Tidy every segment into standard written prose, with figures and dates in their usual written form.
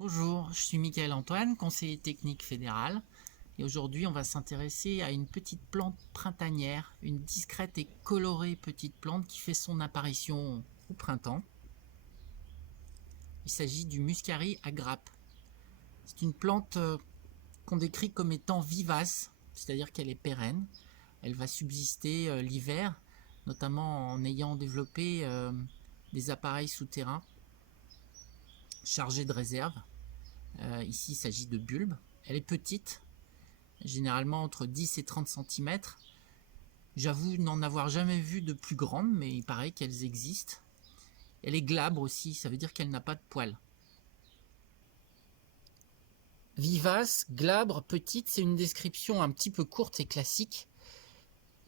Bonjour, je suis Michael Antoine, conseiller technique fédéral, et aujourd'hui on va s'intéresser à une petite plante printanière, une discrète et colorée petite plante qui fait son apparition au printemps. Il s'agit du muscari à grappe. C'est une plante qu'on décrit comme étant vivace, c'est-à-dire qu'elle est pérenne. Elle va subsister l'hiver, notamment en ayant développé des appareils souterrains chargés de réserve. Ici il s'agit de bulbes. Elle est petite, généralement entre 10 et 30 cm. J'avoue n'en avoir jamais vu de plus grande, mais il paraît qu'elles existent. Elle est glabre aussi, ça veut dire qu'elle n'a pas de poils. Vivace, glabre, petite, c'est une description un petit peu courte et classique.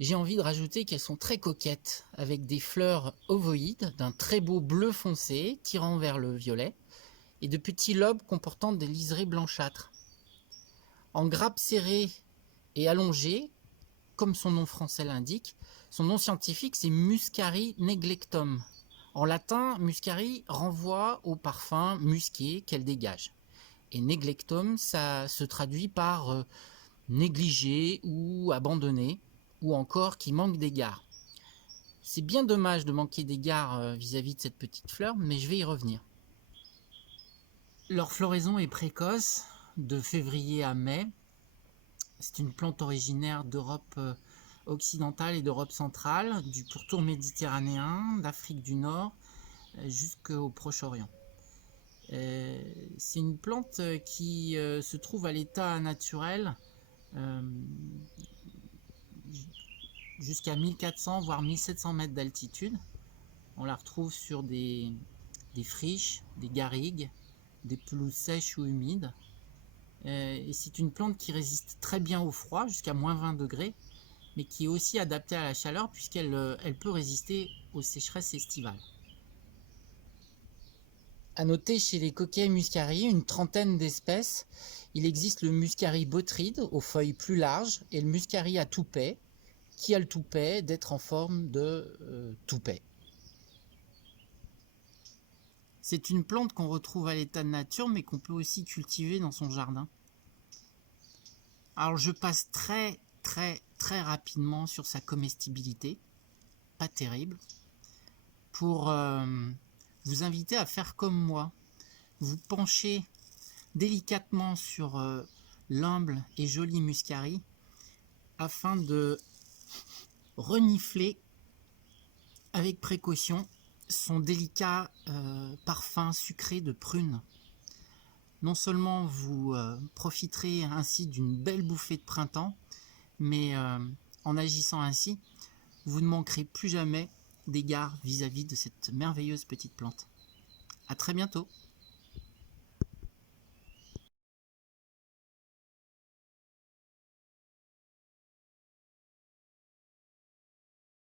J'ai envie de rajouter qu'elles sont très coquettes, avec des fleurs ovoïdes d'un très beau bleu foncé, tirant vers le violet, et de petits lobes comportant des liserés blanchâtres. En grappe serrée et allongée, comme son nom français l'indique, son nom scientifique c'est Muscari neglectum. En latin, muscari renvoie au parfum musqué qu'elle dégage. Et neglectum, ça se traduit par négligé ou abandonné, ou encore qui manque d'égard. C'est bien dommage de manquer d'égard vis-à-vis de cette petite fleur, mais je vais y revenir. Leur floraison est précoce, de février à mai. C'est une plante originaire d'Europe occidentale et d'Europe centrale, du pourtour méditerranéen, d'Afrique du Nord jusqu'au Proche-Orient. C'est une plante qui se trouve à l'état naturel jusqu'à 1400 voire 1700 mètres d'altitude. On la retrouve sur des friches, des garrigues, des pelouses sèches ou humides. Et c'est une plante qui résiste très bien au froid, jusqu'à moins 20 degrés, mais qui est aussi adaptée à la chaleur puisqu'elle peut résister aux sécheresses estivales. À noter chez les coquets muscari, une trentaine d'espèces. Il existe le muscari botride, aux feuilles plus larges, et le muscari à toupet, qui a le toupet d'être en forme de toupet. C'est une plante qu'on retrouve à l'état de nature, mais qu'on peut aussi cultiver dans son jardin. Alors je passe très rapidement sur sa comestibilité, pas terrible, pour vous inviter à faire comme moi. Vous penchez délicatement sur l'humble et joli muscari afin de renifler avec précaution son délicat parfum sucré de prune. Non seulement vous profiterez ainsi d'une belle bouffée de printemps, mais en agissant ainsi, vous ne manquerez plus jamais d'égard vis-à-vis de cette merveilleuse petite plante. À très bientôt.